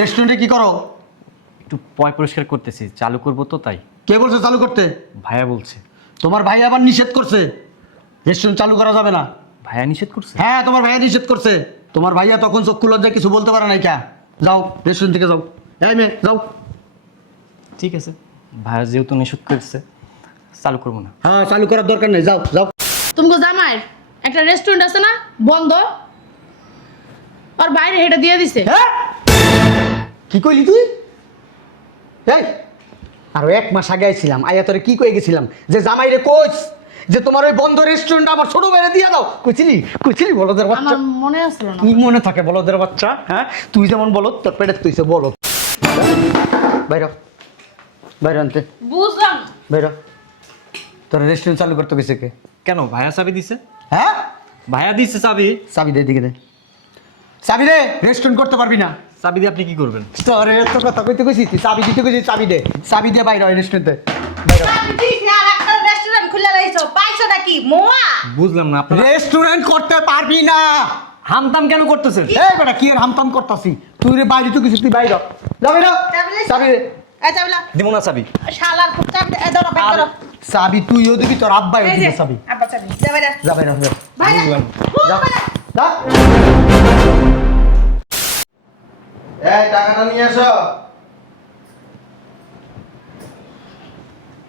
রেস্টুরেন্টে কি করো? একটু পয় পরিষ্কার করতেছি, চালু করবো তো তাই। কে বলছে চালু করতে? ভাইয়া বলছে। তোমার ভাই আবার নিষেধ করছে, রেস্টুরেন্ট চালু করা যাবে না। ভাইয়া নিষেধ করছে? হ্যাঁ, তোমার ভাইয়া নিষেধ করছে। তোমার ভাইয়া তখন চক্ষু লজ্জায় কিছু বলতে পারে নাই। কে? যাও রেস্টুরেন্ট থেকে যাও। এই মেয়ে যাও। ঠিক আছে, ভাইয়া যেহেতু নিষেধ করছে চালু করবো না। হ্যাঁ, চালু করার দরকার নেই, যাও যাও। তুমি জামাই একটা রেস্টুরেন্ট আছে না বন্ধ, আর বাইরে হেঁটে দিয়ে দিছে। হ্যাঁ, কি কইলি তুই? এই আরো 1 মাস আগে আইছিলাম, আইয়া তোরে কি কয়ে গেছিলাম যে জামাইরে কইস যে তোমার ওই বন্ধ রেস্টুরেন্ট আমার ছোট ভাইরে দিয়ে দাও। কইছিলি বলদের বাচ্চা? আমার মনে আসলো না। কি মনে থাকে বলদের বাচ্চা? হ্যাঁ, তুই যেমন বলত তোর পেটের তুইছে বলত। বাইরে বাইরে আনতে, বুঝলাম। বাইরে। তোর রেস্টুরেন্ট চালু করতে গেছে কে? কেন, ভাইয়া চাবি দিছে? হ্যাঁ, ভাইয়া দিছে চাবি। চাবি দে, দিকে দে চাবি দে। রেস্টুরেন্ট করতে পারবি না। চাবি দিয়ে আপনি কি করবেন? তোরে তো কথা কইতে কইছি, তুই চাবি দিতে কইছি, চাবি দে। চাবি দিয়ে বাইরে হয় রেস্টুরেন্টে বাইরে। রেস্টুরেন্ট খুলে লাইছো পাইছো নাকি মোয়া? বুঝলাম না, আপনার রেস্টুরেন্ট করতে পারবি না। হামতাম কেন করতেছেন? এই বেটা কি আর হামতাম করতাছি? তুই রে বাইরে তো কিছু, তুই বাইরে যাবি না। চাবি দে। এই চাবিলা দিব না চাবি। শালার খুব চাবি এ ধরো ব্যাগ ধরো। চাবি তুইও দিবি, তোর আব্বাইও এই যে দিবে চাবি। আব্বা চাবি যাবে না যাবে না। ভাই বুঝলাম। যা যা। এই টাকাটা নিয়ে আসো।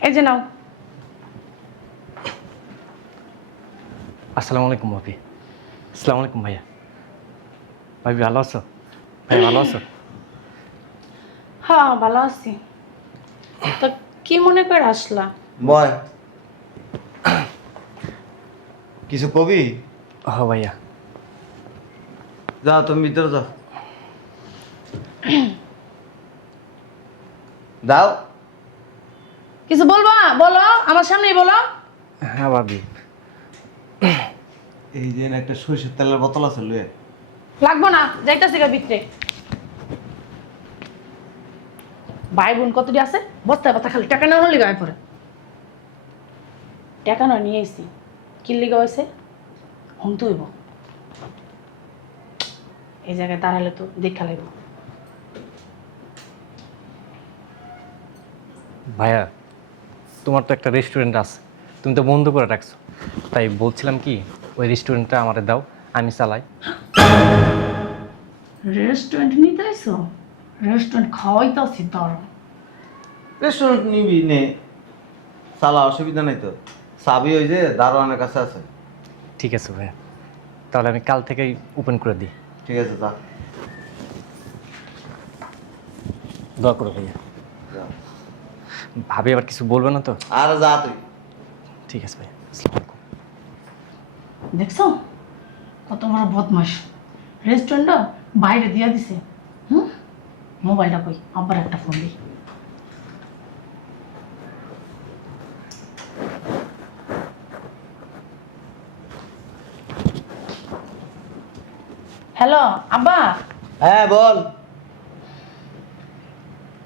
এই যে নাও। আসসালামু আলাইকুম ভাবি। আসসালামু আলাইকুম ভাইয়া। ভাবি ভালো আছো? ভাই ভালো আছো? হ্যাঁ ভালো আছি। তো কি মনে করে আসলা? বয় কিছু কবি? হ ভাইয়া। যাও তুমি ভিতরে যাও। দাও। কিছু বলবা? বলো, আমার সামনেই বলো। হ্যাঁ ভাবি। এই যে একটা সরিষার তেলের বোতল আছে লয়ে। লাগবো না, যাইতাছি গা ভিতরে। ভাই বোন কতটি আছে? বস্তায় বস্তা খালি টাকা নেওয়ার লিগা পরে। টাকা নয় নিয়ে এসছি, কি লিগা হয়েছে হুম তুইব। এই জায়গায় দাঁড়ালে তো দেখা লাগবে। ভাইয়া, তোমার তো একটা রেস্টুরেন্ট আছে, তুমি তো বন্ধ করে রাখছো, তাই বলছিলাম কি ওই রেস্টুরেন্টটা আমাদের দাও, আমি চালাই। রেস্টুরেন্ট নিতে আইসো? রেস্টুরেন্ট খাওয়াইতাছি ধরো। রেস্টুরেন্ট নিবি নে, সালা অসুবিধা নাই তো। চাবি ওই যে দারোয়ানের কাছে আছে। ঠিক আছে ভাইয়া, তাহলে আমি কাল থেকেই ওপেন করে দিই। ঠিক আছে যা। দোয়া করো ভাইয়া। যা। ভাবি আবার কিছু বলবে না তো? আর যা তুই। ঠিক আছে ভাইয়া, আসসালামু আলাইকুম। দেখছো কত বড় বদমাস, রেস্টুরেন্টটা বাইরে দিয়া দিছে। হুম, মোবাইলটা কই, আবার একটা ফোন দিই। হ্যালো আব্বা। হ্যাঁ বল।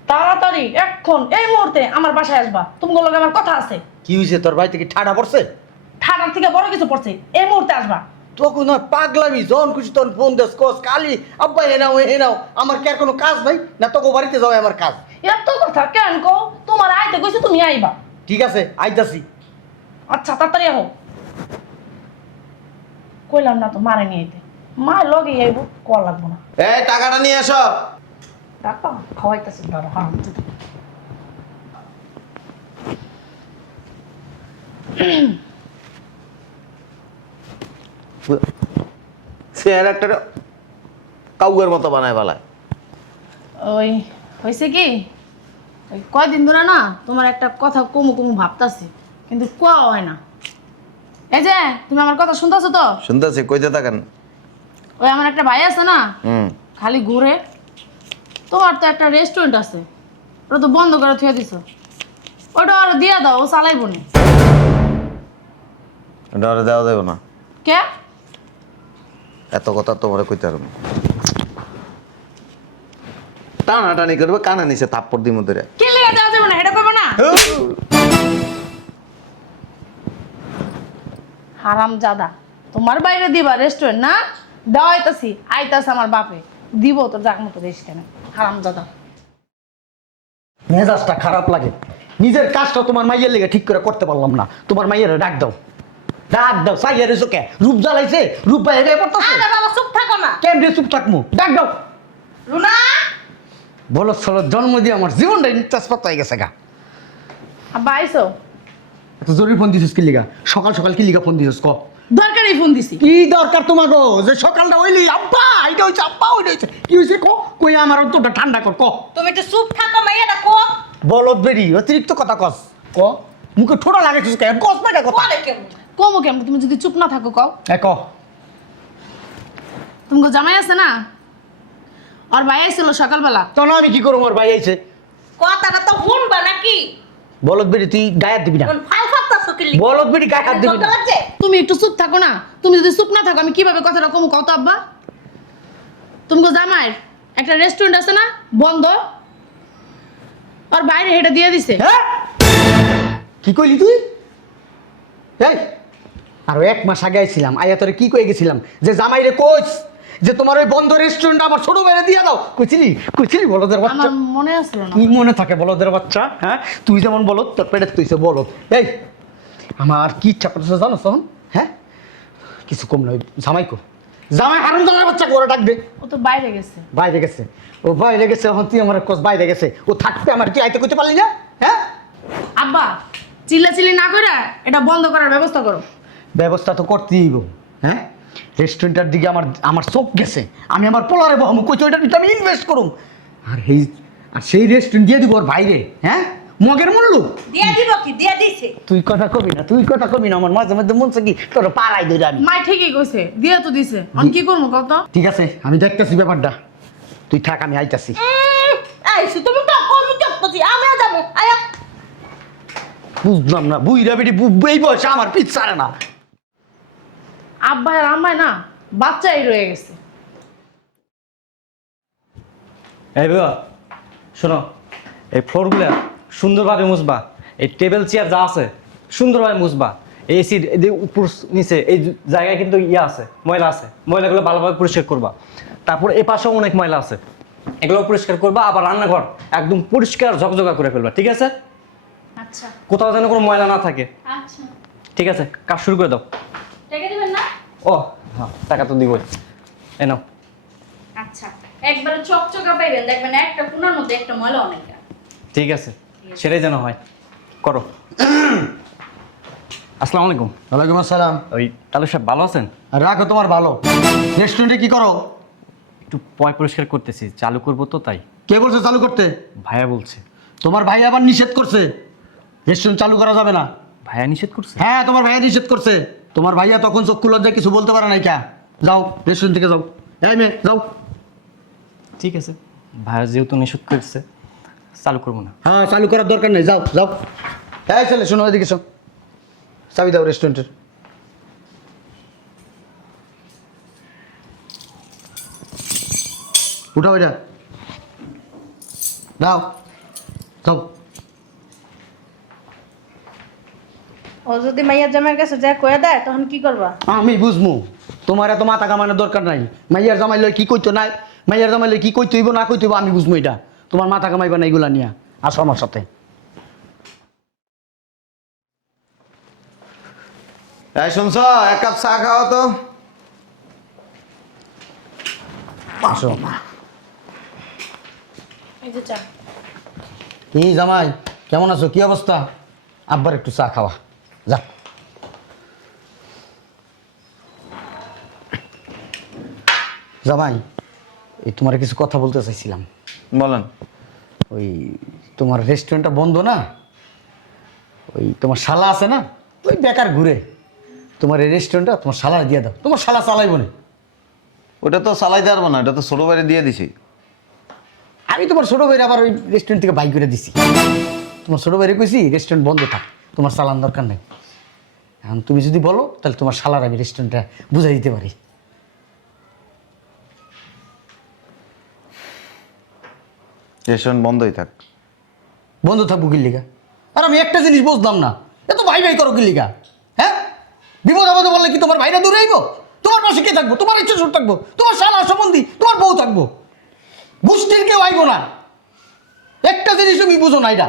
তাড়াতাড়ি এখন এই মুহূর্তে আমার বাসায় আসবা, তোমার লগে আমার কথা আছে। কি হয়েছে? তোর ভাই থেকে ঠাডা পড়ছে? ঠাডার থেকে বড় কিছু পড়ছে, এই মুহূর্তে আসবা। তখন আর পাগলামি, যখন খুশি তখন ফোন দেস, কস কালি আব্বা হে নাও হে নাও। আমার কি আর কোনো কাজ নাই? না তোকে বাড়িতে যাও আমার কাজ। এত কথা কেন কো? তোমার আইতে কইছে তুমি আইবা। ঠিক আছে আইতাছি। আচ্ছা তাড়াতাড়ি আহো। কইলাম না তো মারে নিয়ে আইতে, মা লগে আইব, কোয়া লাগবো না। এই টাকাটা নিয়ে আসো। টাকা খাওয়াইতেছে ধরো হারাম। সে আর একটা কাউয়ের মতো বানায় বালায়। ওই হয়েছে কি, ওই কয়দিন ধরে না তোমার একটা কথা কমু কমু ভাবতাছি, কিন্তু কোয়া হয় না। এই যে তুমি আমার কথা শুনতেছো তো? শুনতেছি, কইতে থাকেন। ওই আমার একটা ভাই আছে না, খালি ঘুরে। তোমার তো একটা রেস্টুরেন্ট আছে, ওটা তো বন্ধ করে থুয়ে দিছো। ওটা আর দিয়া দাও, ও চালাইব না। ডরে দেওয়া দেব না। কে? এত কথা তোমার কইতে পারবো না। টানাটানি করবে, কানা নিচে থাপ্পড় দিমু ধরে। কে লিগা দেওয়া যাবে না, এটা করবো না। হারাম জাদা, তোমার বাইরে দিবা রেস্টুরেন্ট না? দেওয়াইতাছি, আইতাছে আমার বাপে দিব, তোর জাগ মতো দেশ কেন। হারামজাদা। মেজাজটা খারাপ লাগে, নিজের কাজটা তোমার মাইয়ের লেগে ঠিক করে করতে পারলাম না। তোমার মাইয়ের ডাক দাও, ডাক দাও। সাইয়ারে চোখে রূপ জ্বালাইছে, রূপ বাইরে গায়ে পড়তেছে। আরে বাবা চুপ থাকো না। কেমনে চুপ থাকবো? ডাক দাও। রুনা বলো চলো, জন্ম দিয়ে আমার জীবনটা ইন্টাসপাত হয়ে গেছে গা। আব্বা আইসো? এত জরুরি ফোন দিছিস কি লিগা? সকাল সকাল কি লিগা ফোন দিছিস ক? দরকারই ফোন দিছি। কি দরকার তোমার গো যে সকালটা হইলি আব্বা এটা হইছে আব্বা ওইটা হইছে কি হইছে ক? কই আমার অন্তরটা ঠান্ডা কর ক। তুমি একটু চুপ থাকো মাইয়াটা কো। বলদ বেরি অতিরিক্ত কথা কস ক। মুখে ঠোঁটা লাগাইছিস কে? কস না কথা। বলে কেমন? কমো কেমন? তুমি যদি চুপ না থাকো কও। এ ক। তুমি জামাই আছে না, আর ভাই আইছিল সকালবেলা। তখন আমি কি করবো? আমার ভাই আইছে। কথাটা তো শুনবা নাকি? বলদ বেরি তুই গায়ে হাত দিবি না। কোন ফাল ফাত্তাছো কি লিখে? বলদ বেরি গায়ে হাত দিবি না। লাগছে? তুমি একটু চুপ থাকো না। তুমি যদি চুপ না থাকো আমি কিভাবে কথাটা কমু কও তো আব্বা? তুমি জামাইয়ের একটা রেস্টুরেন্ট আছে না বন্ধ, আর বাইরে হেঁটে দিয়ে দিছে। হ্যাঁ কি কইলি তুই? এই আরো 1 মাস আগে আইছিলাম, আইয়া তোরে কি কই গেছিলাম যে জামাইরে কইস যে তোমার ওই বন্ধ রেস্টুরেন্ট আমার ছোট ভাইরে দিয়ে দাও। কইছিলি কইছিলি বলদের বাচ্চা? আমার মনে আসলো না। কি মনে থাকে বলদের বাচ্চা? হ্যাঁ তুই যেমন বলদ তোর পেটে তুইছে বলদ। এই আমার কি ইচ্ছা করতেছে জানো তখন? হ্যাঁ কিছু কম নয়। জামাই কো, জামাই হারাম জামাই বাচ্চা করে ডাকবে। ও তো বাইরে গেছে। বাইরে গেছে? ও বাইরে গেছে, এখন তুই আমার কোস বাইরে গেছে। ও থাকতে আমার কি আইতে কইতে পারলি না? হ্যাঁ আব্বা চিল্লাচিল্লি না করে এটা বন্ধ করার ব্যবস্থা করো। ব্যবস্থা তো করতেই হইব। হ্যাঁ রেস্টুরেন্টের দিকে আমার আমার চোখ গেছে। আমি আমার পোলারে বহম কইছি ওইটার ভিতরে আমি ইনভেস্ট করুম। আর সেই রেস্টুরেন্ট দিয়ে দিব ওর বাইরে। হ্যাঁ মগের মূল্য দিয়া দিব কি? দিয়া দিছে। তুই কথা কবি না, তুই কথা কবি না। আমার মাঝে মধ্যে মনছে কি তোর পাড়াই ধরে আমি। মাই ঠিকই কইছে, দিয়ে তো দিছে। আমি কি করবো কত? ঠিক আছে আমি দেখতেছি ব্যাপারটা, তুই থাক আমি আইতাছি। আইছি তুমি তো কমি দেখতেছি। আমিও যাবো। আয়া বুঝলাম না বুইরা বেটি এই বয়সে আমার পিছ ছাড়ে না। আব্বা আর আম্মায় না বাচ্চাই রয়ে গেছে। এই বাবা শোনো, এই ফ্লোরগুলো সুন্দরভাবে মুছবা, এই টেবিল চেয়ার যা আছে সুন্দরভাবে মুছবা, এই এসি উপর নিচে এই জায়গায় কিন্তু ইয়ে আছে, ময়লা আছে, ময়লাগুলো ভালোভাবে পরিষ্কার করবা। তারপর এ পাশেও অনেক ময়লা আছে, এগুলো পরিষ্কার করবা। আবার রান্নাঘর একদম পরিষ্কার ঝকঝকা করে ফেলবা, ঠিক আছে? আচ্ছা কোথাও যেন কোনো ময়লা না থাকে। আচ্ছা। ঠিক আছে, কাজ শুরু করে দাও। টাকা দিবেন না? ও হ্যাঁ, টাকা তো দিবই। এ নাও। আচ্ছা একবারে চকচকা পাইবেন, দেখবেন একটা কোনার মধ্যে একটা ময়লা অনেক। ঠিক আছে, সেটাই যেন হয়। করো। আসসালামু আলাইকুম। ওয়ালাইকুম আসসালাম। ওই তাহলে সব ভালো আছেন? আর রাখো তোমার ভালো। রেস্টুরেন্টে কি করো? একটু পয় পরিষ্কার করতেছি, চালু করবো তো তাই। কে বলছে চালু করতে? ভাইয়া বলছে। তোমার ভাই আবার নিষেধ করছে, রেস্টুরেন্ট চালু করা যাবে না। ভাইয়া নিষেধ করছে? হ্যাঁ তোমার ভাইয়া নিষেধ করছে। তোমার ভাইয়া তখন চোখ খুলে দিয়ে কিছু বলতে পারে নাই কা। যাও রেস্টুরেন্ট থেকে যাও। এই মেয়ে যাও। ঠিক আছে, ভাইয়া যেহেতু নিষেধ করছে চালু করবো না। হ্যাঁ চালু করার দরকার নেই, যাও যাও। এই ছেলে শোনো এদিকে শোন, চাবি দাও রেস্টুরেন্টের। উঠাও এটা, দাও যাও। ও যদি মাইয়া জামাইয়ের কাছে যা কয়ে দেয় তখন কি করবা? আমি বুঝমু, তোমার এত মাথা কামানোর দরকার নাই। মাইয়ার জামাই লই কি কইতো নাই, মাইয়ার জামাই লই কি কইতে হইব না কইতে হইব আমি বুঝমু। এটা তোমার মাথা কামাইবা না এগুলা নিয়া। আসো আমার সাথে। এই শুনছ, 1 কাপ চা খাও তো। আসো। এই যে চা। কি জামাই কেমন আছো? কি অবস্থা? আব্বার একটু চা খাওয়া যা। জামাই এই তোমার কিছু কথা বলতে চাইছিলাম। বলেন। ওই তোমার রেস্টুরেন্টটা বন্ধ না, ওই তোমার শালা আছে না, ওই বেকার ঘুরে। তোমার এই রেস্টুরেন্টটা তোমার শালার দিয়ে দাও, তোমার শালা চালাইব না। ওটা তো চালাইতে পারবো না, এটা তো ছোট বাইরে দিয়ে দিছি। আমি তোমার ছোটো ভাইয়ের আবার ওই রেস্টুরেন্ট থেকে বাই করে দিছি। তোমার ছোটো ভাইরে কইছি রেস্টুরেন্ট বন্ধ থাক, তোমার চালান দরকার নেই। এখন তুমি যদি বলো তাহলে তোমার শালার আমি রেস্টুরেন্টটা বুঝাই দিতে পারি। রেস্টুরেন্ট বন্ধই থাক। বন্ধ থাকবো কি লিগা? আর আমি একটা জিনিস বুঝলাম না, এত ভাই ভাই করো কি লিগা? হ্যাঁ বিপদ আপদে বললে কি তোমার ভাইরা দূরে আইব? তোমার পাশে কে থাকবো? তোমার ইচ্ছা সুর থাকবো, তোমার শালা সম্বন্ধী তোমার বউ থাকবো। গোষ্ঠীর কেউ আইব না। একটা জিনিস তুমি বুঝো না, এটা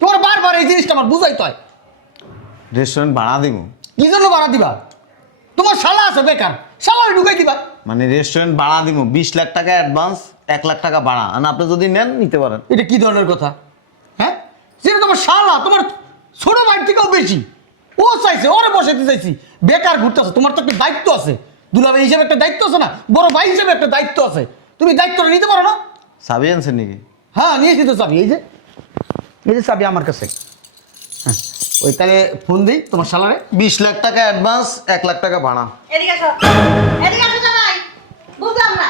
তোমার বারবার এই জিনিসটা আমার বুঝাইতে হয়। রেস্টুরেন্ট ভাড়া দিব? কি জন্য ভাড়া দিবা? তোমার শালা আছে বেকার, শালা ঢুকাই দিবা। মানে রেস্টুরেন্ট ভাড়া দিব, 20 লাখ টাকা অ্যাডভান্স, 1 লাখ টাকা ভাড়া, আর আপনি যদি নেন নিতে পারেন। এটা কি ধরনের কথা? হ্যাঁ, যেটা তোমার শালা, তোমার ছোট ভাই থেকেও বেশি। ও চাইছে, ওরে বসাতে চাইছি, বেকার ঘুরতেছে। তোমার তো একটা দায়িত্ব আছে, দুলাভাই হিসেবে একটা দায়িত্ব আছে না, বড় ভাই হিসেবে একটা দায়িত্ব আছে। তুমি দায়িত্বটা নিতে পারো না? চাবি আনছেন নাকি? হ্যাঁ, নিয়েছি তো চাবি। এই যে চাবি আমার কাছে। হ্যাঁ, ওই তাহলে ফোন দিই তোমার শালারে। 20 লাখ টাকা অ্যাডভান্স, 1 লাখ টাকা ভাড়া। এদিকে আসো, এদিকে আসো জামাই। বুঝলাম না,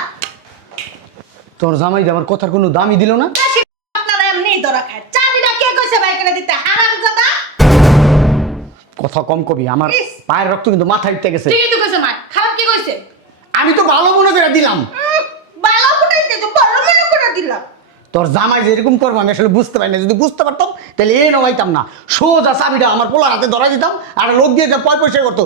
তোর জামাই যে আমার কথার কোনো দামই দিল না। বেশি আপনারা এমনিই ধরা খায়। চাবিটা কে কইছে ভাই কিনে দিতে? হারামজাদা। কথা কম কবি, আমার ইস। পায়ের রক্ত কিন্তু মাথায় উঠতে গেছে। ঠিকই তো কইছে মা, খারাপ কি কইছে? আমি তো ভালো মনে করে দিলাম। বালা ফুটাইতে তো বড় মনে করে দিলাম। তোর জামাই যে এরকম করবো আমি আসলে বুঝতে পারি না। যদি বুঝতে পারতাম তাহলে এই নবাইতাম না। সোজা চাবিটা আমার পোলার হাতে ধরা দিতাম, আর লোক দিয়ে যা পয়সা করতো।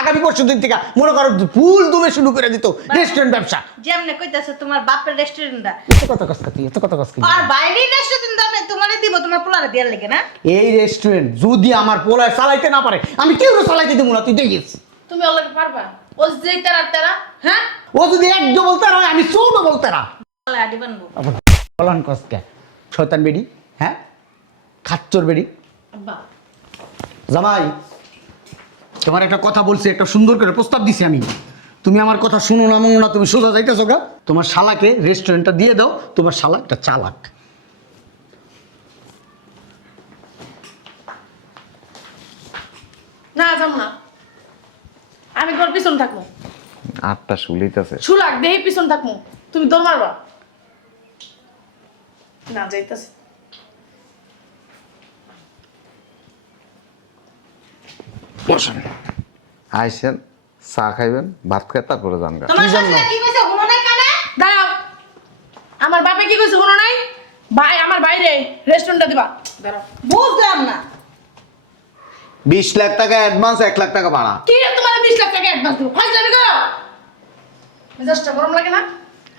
আগামী পরশু দিন থেকে মনে করো ফুল দুমে শুরু করে দিত রেস্টুরেন্ট ব্যবসা। যেমনে কইতাছে তোমার বাপের রেস্টুরেন্টটা, এত কথা কষ্ট কি, এত কথা কষ্ট কি? আর বাইরে রেস্টুরেন্ট দামে তোমারে দিব, তোমার পোলারে দেয়ার লাগে না? এই রেস্টুরেন্ট যদি আমার পোলায় চালাইতে না পারে, আমি কেউ চালাইতে দেবো না। তুই দেখিস, তুমি ওলাকে পারবা? ও যে তেরা তেরা, হ্যাঁ? ও যদি এক বলতে হয়, আমি চৌদ্দ বলতে না। পোলা আডি বানবো। বলান কষ্টে শয়তান বেডি, হ্যাঁ, খাচ্চর বেডি। আব্বা, জামাই, তোমার একটা কথা বলছি, একটা সুন্দর করে প্রস্তাব দিছি আমি। তুমি আমার কথা শুনো না মনো না, তুমি সোজা যাইতেছো গা। তোমার শালাকে রেস্টুরেন্টটা দিয়ে দাও। তোমার শালা একটা চালাক। না যাম না, আমি তোর পিছন থাকবো। আটটা শুলিতেছে। শুলাক দেহি পিছন থাকবো, তুমি দৌড় মারবা না? যাইতাছে। বসেন। আইসেন, চা খাইবেন, ভাত খাই, তারপরে যান গা। তোমার শাশুড়ি কি কইছে শুনো নাই কানে? দাঁড়াও, আমার বাপে কি কইছে কোনো নাই? ভাই আমার বাইরে রেস্টুরেন্টটা দিবা। দাঁড়াও, বুঝলাম না। 20 লাখ টাকা অ্যাডভান্স, 1 লাখ টাকা ভাড়া। কি রে তোমার 20 লাখ টাকা অ্যাডভান্স দেবো? ফাইজলামি করো, মেজাজটা গরম লাগে না?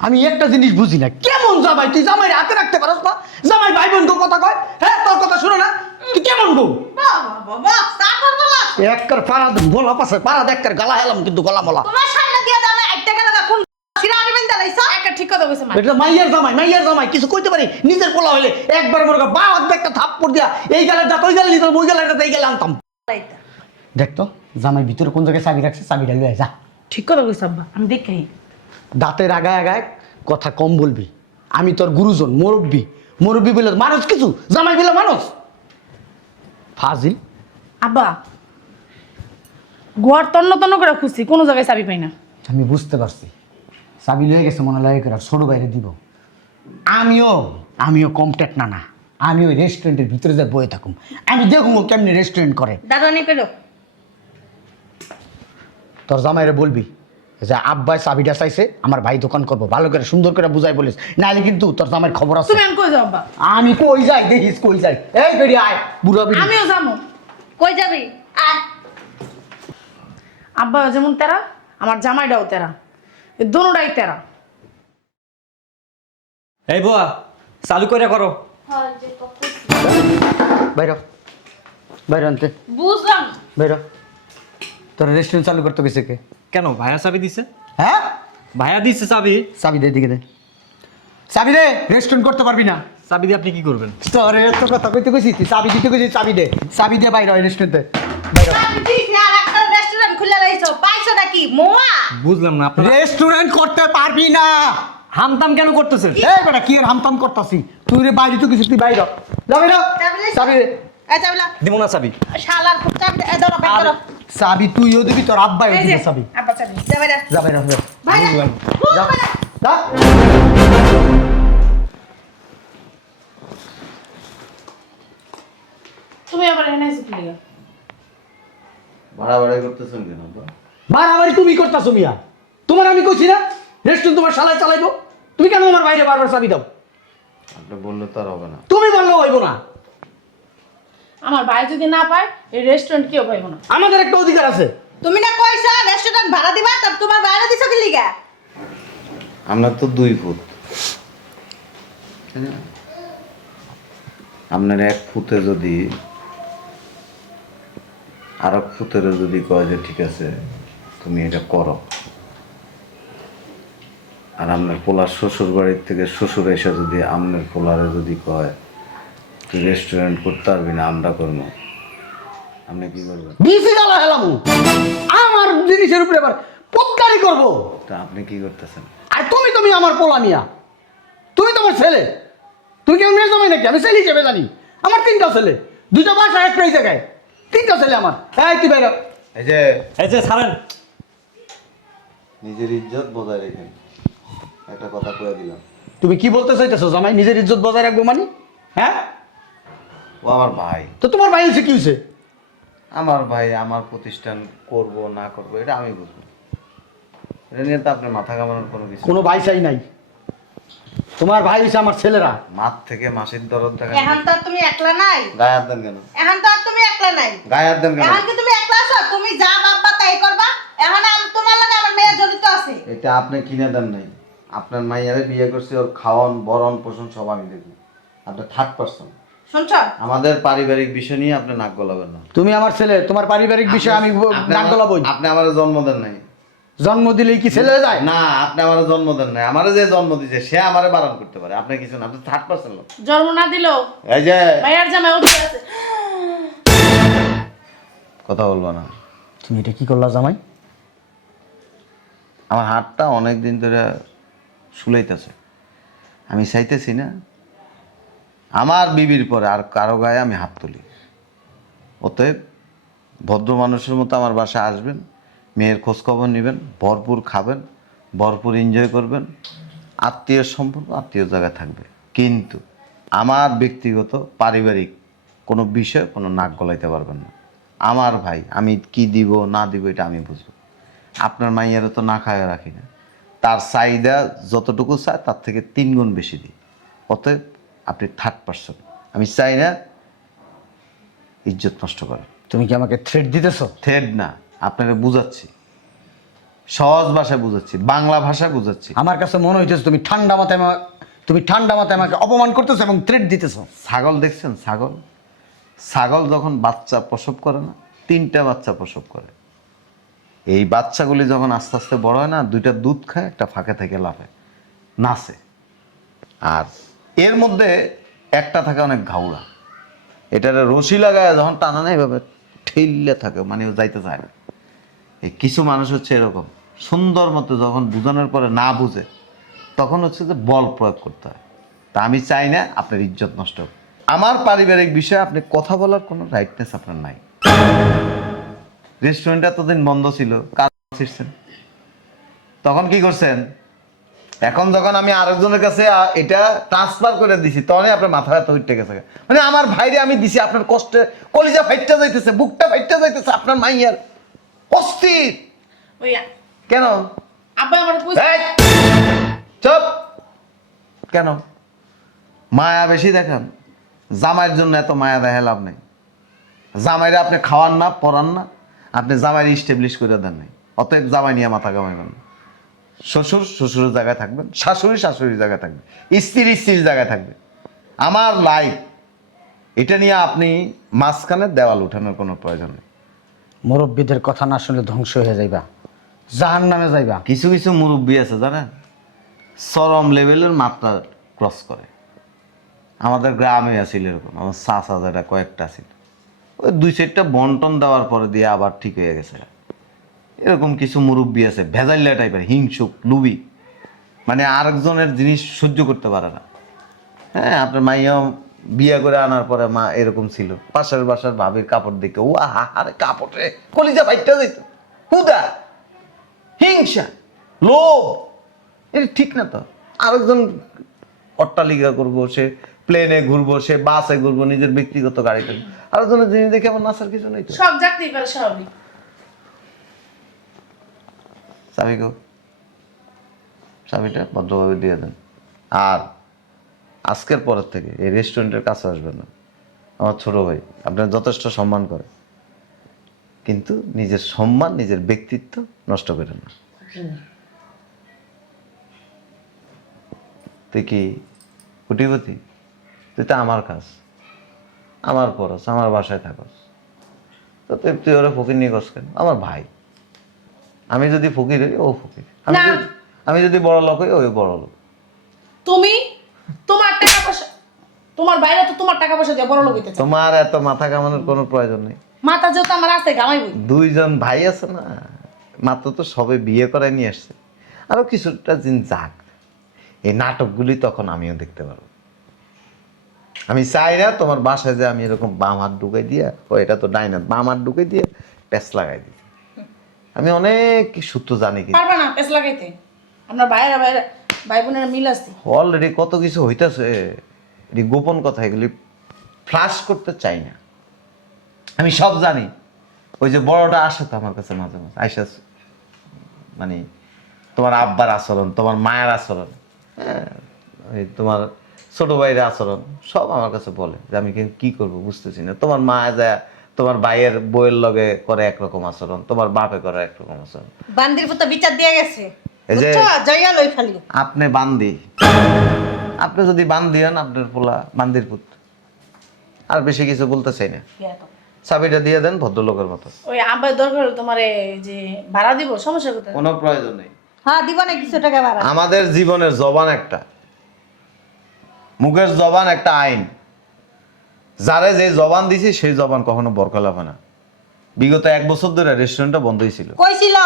আমি একটা জিনিস বুঝি না, কেমন জামাই তুই? জামাই হাতে রাখতে পারস না? জামাই ভাই বোন তোর কথা কয়, হ্যাঁ, তোর কথা শুনে না? তুই কেমন গো? বাবা বাবা সাপর বলা। একটার পাড়া ভোলা পাশে পাড়া দেখকার গালা হেলাম কিন্তু গলা মলা। তোমার সামনে দিয়ে দাও না 1 টাকা লাগা কোন সিরা আনিবেন দালাইছো? একটা ঠিক কথা কইছে মা। এটা মাইয়ার জামাই, মাইয়ার জামাই কিছু কইতে পারি? নিজের পোলা হইলে একবার মনে কর বাপ একটা থাপ্পড় দিয়া এই গালের দাঁত ওই গালে নিতাম, ওই গালের দাঁত এই গালে আনতাম। লাইতা। দেখ তো জামাই ভিতরে কোন জায়গায় চাবি রাখছে, চাবিটা লয়ে যা। ঠিক কথা কইছে আব্বা, আমি দেখি। দাঁতের আগায় আগায় কথা কম বলবি। আমি তোর গুরুজন, মুরব্বী। মুরব্বী বলে মানুষ কিছু, জামাই বলে মানুষ ফাজিল। আব্বা, ঘর তন্ন তন্ন করে খুঁজছি, কোনো জায়গায় চাবি পাই না। আমি বুঝতে পারছি, চাবি লয়ে গেছে মনে লাগে করে ছোট বাইরে দিব। আমিও কমপ্লেট না না, আমি ওই রেস্টুরেন্টের ভিতরে যা বয়ে থাকুম, আমি দেখবো কেমনি রেস্টুরেন্ট করে। দাদানি কইলো তোর জামাইরে বলবি যে আব্বাই চাবিটা চাইছে, আমার ভাই দোকান করবো, ভালো করে সুন্দর করে বুঝাই বলিস, নাহলে কিন্তু তোর জামাইয়ের খবর আছে। তুমি আমি কই যাও আব্বা? আমি কই যাই দেখিস, কই যাই। এই বেরি আয় বুড়া বেরি। আমিও যাবো। কই যাবি? আয়। আব্বা যেমন তেরা, আমার জামাইটাও তেরা, এই দোনোটাই তেরা। এই বুয়া, চালু করে করো। হয় যে কত বাইর বাইর আনতে বুঝলাম। বাইর। তোর রেস্টুরেন্ট চালু করতে গেছে কে? কেন ভাইয়া চাবি দিছে? হ্যাঁ, ভাইয়া দিচ্ছে চাবি। চাবি দে, দিকে দে চাবি দে। রেস্টুরেন্ট করতে পারবি না। চাবি দিয়ে আপনি কি করবেন? তোরে তো কথা কইতে কইছি, তুই চাবি দিতে কইছিস, চাবি দে। চাবি দে, বাইর হয় রেস্টুরেন্টে বাইর। চাবি দিস না, আর একটা রেস্টুরেন্ট খুলে লাইছো, পাইছো নাকি মোয়া? বুঝলাম না আপনারা রেস্টুরেন্ট করতে পারবি না। হামতাম কেন করতেছেন? এই বেটা কি আর হামতাম করতাছি? তুই রে বাইরে তো কিছু, তুই বাইর যাবি না। চাবি দিস? চাবি দে। এই চাবি লা। দিব না চাবি। শালার খুব চাবি এই ধরো ব্যাগ ধরো। চাবি তুইও দিবি, তোর আব্বাইও এই যে দিবে চাবি। আব্বা চাবি। যাবে না। যা বাইর হ, যা। ভাই বুঝলাম। যা যা। তুমি আবার এনে এসে কি লিগা? ভাড়া করতেছেন কেন? বাড়াবাড়ি তুমি করতাছো মিয়া। তোমার আমি কইছি না রেস্টুরেন্ট তোমার শালায় চালাইবো? তুমি কেন আমার বাইরে বারবার চাবি দাও? আপনি বললে তো আর হবে না। তুমি বললেও হইব না। আমার ভাই যদি না পায় এই রেস্টুরেন্ট কেউ পাইবো না। আমাদের একটা অধিকার আছে। তুমি না কইছো রেস্টুরেন্ট ভাড়া দিবা, তা তোমার বাইরে দিছো কি লিগা? আমরা তো 2 ফুট। তাই না? আপনার এক ফুতে যদি আর এক ফুতেরও যদি কয় যে ঠিক আছে তুমি এটা করো, আর আপনার পোলার শ্বশুর বাড়ির থেকে শ্বশুর এসে যদি আপনার পোলারে যদি কয় তুই রেস্টুরেন্ট করতে পারবি না, আমরা করবো, আপনি কি করবেন? বিসি গালা হেলাম আমার জিনিসের উপরে আবার পদ্মারি করবো। তা আপনি কি করতেছেন? আর তুমি আমার পোলা মিয়া, তুমি তোমার ছেলে, তুমি কেমন মেয়ে জমাই নাকি? আমি ছেলে হিসেবে জানি আমার 3টা ছেলে, 2টা বাসা একটাই জায়গায়, 3টা ছেলে আমার। হ্যাঁ তুই বেরো। এই যে এই যে ছাড়েন। নিজের ইজ্জত বজায় রেখেন, একটা কথা কয়ে দিলাম। তুমি কি বলতে চাইতেছো জামাই নিজের ইজ্জত বজায় রাখবো মানে? হ্যাঁ, ও আমার ভাই, তো তোমার ভাই হচ্ছে কি হয়েছে? আমার ভাই, আমার প্রতিষ্ঠান করব না করব এটা আমি বুঝবো, এটা নিয়ে তো আপনার মাথা ঘামানোর কোনো কিছু কোনো ভাই চাই নাই, তোমার ভাই হচ্ছে আমার ছেলেরা। মাঠ থেকে মাসির দরদ দেখা এখন তো আর তুমি একলা নাই। গায়ে হাত দেন কেন? এখন তো আর তুমি একলা নাই। গায়ে হাত দেন কেন? এখন কি তুমি একলা আছো? তুমি যা বাপ্পা তাই করবা। এখন তোমার লাগে আমার মেয়ে জড়িত আছে। এটা আপনি কিনে দেন নাই, আপনার মাইয়ারে বিয়ে করছে, ওর খাওয়ান বরণ পোষণ সব আমি দেখি, আপনি 3rd পারসন। শুনছো? আমাদের পারিবারিক বিষয় নিয়ে আপনি নাক গলাবেন না। তুমি আমার ছেলে, তোমার পারিবারিক বিষয় আমি নাক গলাবই? আপনি আমার জন্ম দেন নাই। জন্ম দিলেই কি ছেলে হয়ে যায়? না, আপনি আমার জন্ম দেন নাই, আমারে যে জন্ম দিয়েছে সে আমারে বারণ করতে পারে, আপনি কিছু না, আপনি 3rd পারসন লোক। জন্ম না দিলেও এই যে ভাইয়ার জামাই উঠে আছে। কথা বলবো না। তুমি এটা কি করলা জামাই? আমার হাতটা অনেক দিন ধরে শুলাইতেছে, আমি চাইতেছি না আমার বিবির পরে আর কারো গায়ে আমি হাত তুলি। অতএব ভদ্র মানুষের মতো আমার বাসায় আসবেন, মেয়ের খোঁজখবর নেবেন, ভরপুর খাবেন, ভরপুর এনজয় করবেন, আত্মীয় সম্পর্ক আত্মীয় জায়গায় থাকবে, কিন্তু আমার ব্যক্তিগত পারিবারিক কোনো বিষয় কোনো নাক গলাইতে পারবেন না। আমার ভাই, আমি কি দিব না দিব এটা আমি বুঝবো। আপনার মাইয়ারও তো না খায় রাখি না, তার চাহিদা যতটুকু চায় তার থেকে 3 গুণ বেশি দিই। অতএব আপনি 3rd পারসন, আমি চাই না ইজ্জত নষ্ট করে। তুমি কি আমাকে থ্রেট দিতেছো? থ্রেড না, আপনাকে বুঝাচ্ছি, সহজ ভাষায় বুঝাচ্ছি, বাংলা ভাষায় বুঝাচ্ছি। আমার কাছে মনে হইতেছে তুমি ঠান্ডা মাথায় আমাকে অপমান করতেছো এবং থ্রেট দিতেছো। ছাগল দেখছেন? ছাগল, ছাগল যখন বাচ্চা প্রসব করে না, 3টা বাচ্চা প্রসব করে, এই বাচ্চাগুলি যখন আস্তে আস্তে বড় হয় না, 2টা দুধ খায়, একটা ফাঁকে থেকে লাফে নাচে, আর এর মধ্যে একটা থাকে অনেক ঘাউড়া, এটারে রশি লাগায় যখন টানা না এভাবে ঠেললে থাকে, মানে ও যাইতে চায় না। এই কিছু মানুষ হচ্ছে এরকম, সুন্দর মতো যখন বুঝানোর পরে না বুঝে তখন হচ্ছে যে বল প্রয়োগ করতে হয়। তা আমি চাই না আপনার ইজ্জত নষ্ট হোক। আমার পারিবারিক বিষয়ে আপনি কথা বলার কোনো রাইটনেস আপনার নাই। রেস্টুরেন্ট এতদিন বন্ধ ছিল, কাজ শিখছেন, তখন কি করছেন? এখন যখন আমি আরেকজনের কাছে এটা ট্রান্সফার করে দিছি, তখনই আপনার মাথা ব্যথা উঠে গেছে। মানে আমার ভাইরে আমি দিছি, আপনার কষ্টে কলিজা ফাইটটা যাইতেছে, বুকটা ফাইটটা যাইতেছে, আপনার মাইয়ার অস্থির ওই কেন? আব্বা আমার কইছে এই, চুপ কেন? মায়া বেশি দেখান, জামাইয়ের জন্য এত মায়া দেখে লাভ নেই। জামাইরে আপনি খাওয়ান না, পরান না, আপনি জামাইরে ইস্টাবলিশ করে দেন নাই। অতএব জামাই নিয়ে মাথা কামাইবেন না। শ্বশুর শ্বশুরের জায়গায় থাকবেন, শাশুড়ি শাশুড়ির জায়গায় থাকবে, স্ত্রী স্ত্রীর জায়গায় থাকবে। আমার লাইফ এটা নিয়ে আপনি মাঝখানে দেওয়াল উঠানোর কোনো প্রয়োজন নেই। মুরব্বীদের কথা না শুনলে ধ্বংস হয়ে যাইবা, জাহান্নামে যাইবা। কিছু কিছু মুরব্বী আছে জানেন, চরম লেভেলের মাত্রা ক্রস করে। আমাদের গ্রামে আছিল এরকম, আমার চাচা যেটা কয়েকটা ছিল, ওই 2-4টা বন্টন দেওয়ার পরে দিয়ে আবার ঠিক হয়ে গেছে। এরকম কিছু মুরব্বী আছে ভেজাইলা টাইপের, হিংসুক, লুবি, মানে আরেকজনের জিনিস সহ্য করতে পারে না। হ্যাঁ, আপনার মাইয়াও বিয়ে করে আনার পরে মা এরকম ছিল, পাশের বাসার ভাবির কাপড় দেখে ও আহা আরে কাপড়ে কলিজা ফাইটটা যেত, হুদা হিংসা, লোভ, এটা ঠিক না তো। আরেকজন অট্টালিকা করবো, সে প্লেনে ঘুরবো, সে বাসে ঘুরবো, নিজের ব্যক্তিগত গাড়িতে, আরেকজনের জিনিস দেখে আমার নাচার কিছু নেই তো। সব জাগতেই পারে স্বাভাবিক। চাবিটা ভদ্রভাবে দিয়ে দেন, আর আজকের পরের থেকে এই রেস্টুরেন্টের কাছে আসবেন না। আমার ছোট ভাই আপনার যথেষ্ট সম্মান করে, কিন্তু নিজের সম্মান নিজের ব্যক্তিত্ব নষ্ট করেন না। তুই কি কুটিপতি, তুই তো আমার কাজ, আমার পরস, আমার বাসায় থাকস, তো তুই ওরা ফকির নিয়ে কস কেন? আমার ভাই, আমি যদি ফকির হই ও ফকির, না। আমি যদি বড় লোক হই ওই বড় লোক। তুমি তোমার টাকা পয়সা, তোমার বাইরে তো তোমার টাকা পয়সা দিয়ে বড় লোক হইতে চাও। তোমার এত মাথা কামানোর কোনো প্রয়োজন নেই। মাথা যেহেতু আমার আছে গামাইবই। দুইজন ভাই আছে না, মাত্র তো সবে বিয়ে করে নিয়ে আসছে, আরো কিছুটা দিন যাক, এই নাটকগুলি তখন আমিও দেখতে পারবো। আমি চাই না তোমার বাসায় যে আমি এরকম বাম হাত ঢুকাই দিয়া, ও এটা তো ডাইন হাত, বাম হাত ঢুকাই দিয়ে প্যাচ লাগাই দিই। আমি অনেক সূত্র জানি, কিন্তু পারবা না পেছ লাগাইতে। আপনার ভাইয়েরা ভাই বোনের মিল আছে। অলরেডি কত কিছু হইতাছে, এটি গোপন কথা, এগুলি ফ্লাশ করতে চাই না। আমি সব জানি। ওই যে বড়টা আসে তো আমার কাছে মাঝে মাঝে আইসা, মানে তোমার আব্বার আচরণ, তোমার মায়ের আচরণ, হ্যাঁ, ওই তোমার ছোট ভাইয়ের আচরণ সব আমার কাছে বলে যে আমি কি করব বুঝতেছি না। তোমার মা যায় তোমার ভাইয়ের বইয়ের লগে করে একরকম আচরণ, তোমার বাপে করে একরকম আচরণ। বান্দির পুত্র বিচার দিয়ে গেছে, এই যে বুঝছো? জায়গা লই খালি। আপনি বান্দি, আপনি যদি বান্দি হন, আপনার পোলা বান্দির পুত্র। আর বেশি কিছু বলতে চাই না, চাবিটা দিয়ে দেন ভদ্রলোকের মতো। ওই আব্বার দরকার হলে তোমার যে ভাড়া দিব, সমস্যা কোথায়? কোনো প্রয়োজন নেই। হ্যাঁ দিব না কিছু টাকা বাড়া। আমাদের জীবনের জবান একটা, মুখের জবান একটা আইন, যারে যে জবান দিছি সেই জবান কখনো বরকল হবে না। বিগত 1 বছর ধরে রেস্টুরেন্টটা বন্ধই ছিল, কইছিল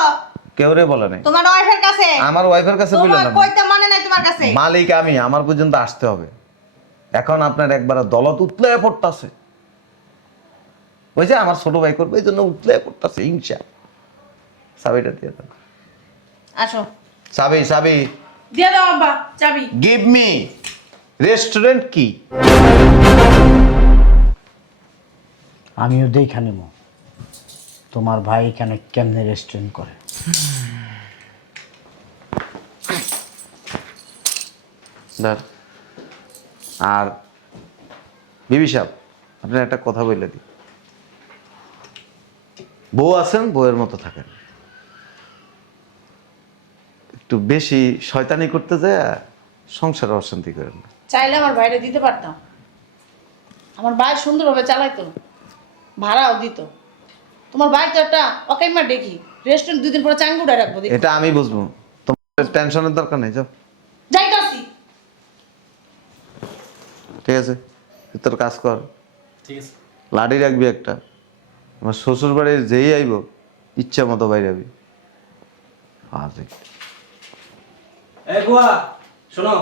কেউ রে বলে নাই। তোমার ওয়াইফের কাছে, আমার ওয়াইফের কাছে বললেন তোমার না, কইতে মনে নাই তোমার কাছে। মালিক আমি, আমার পর্যন্ত আসতে হবে। এখন আপনার একবার দলত উতলে পড়তাছে, ওই যে আমার ছোট ভাই করবে এই জন্য উতলে পড়তাছে হিংসা। চাবিটা দিয়ে দেন। আসো। চাবি, চাবি দিয়ে দাও আব্বা চাবি। Give me. রেস্টুরেন্ট কি? আমিও দেখা নেব তোমার ভাই এখানে কেমনে রেস্টুরেন্ট করে। আর বিবি সাহেব, আপনার একটা কথা বলে দিই, বউ আছেন, বউয়ের মতো থাকেন। একটু বেশি শয়তানি করতে যায় সংসারে অশান্তি করেন না। চাইলে আমার বাইরে দিতে পারতাম, আমার ভাই সুন্দরভাবে চালাইতো, ভাড়াও দিত। তোমার ভাই তো একটা অকাইমা ডেকি, রেস্টুরেন্ট 2 দিন পরে চাঙ্গু উড়াই রাখবো। এটা আমি বুঝবো, তোমার টেনশনের দরকার নেই, যাও। যাইতাছি। ঠিক আছে, তুই তোর কাজ কর। ঠিক আছে। লাঠি রাখবি একটা, আমার শ্বশুর বাড়ির যেই আইব ইচ্ছা মতো বাইরে যাবি। এই বুয়া শোনো,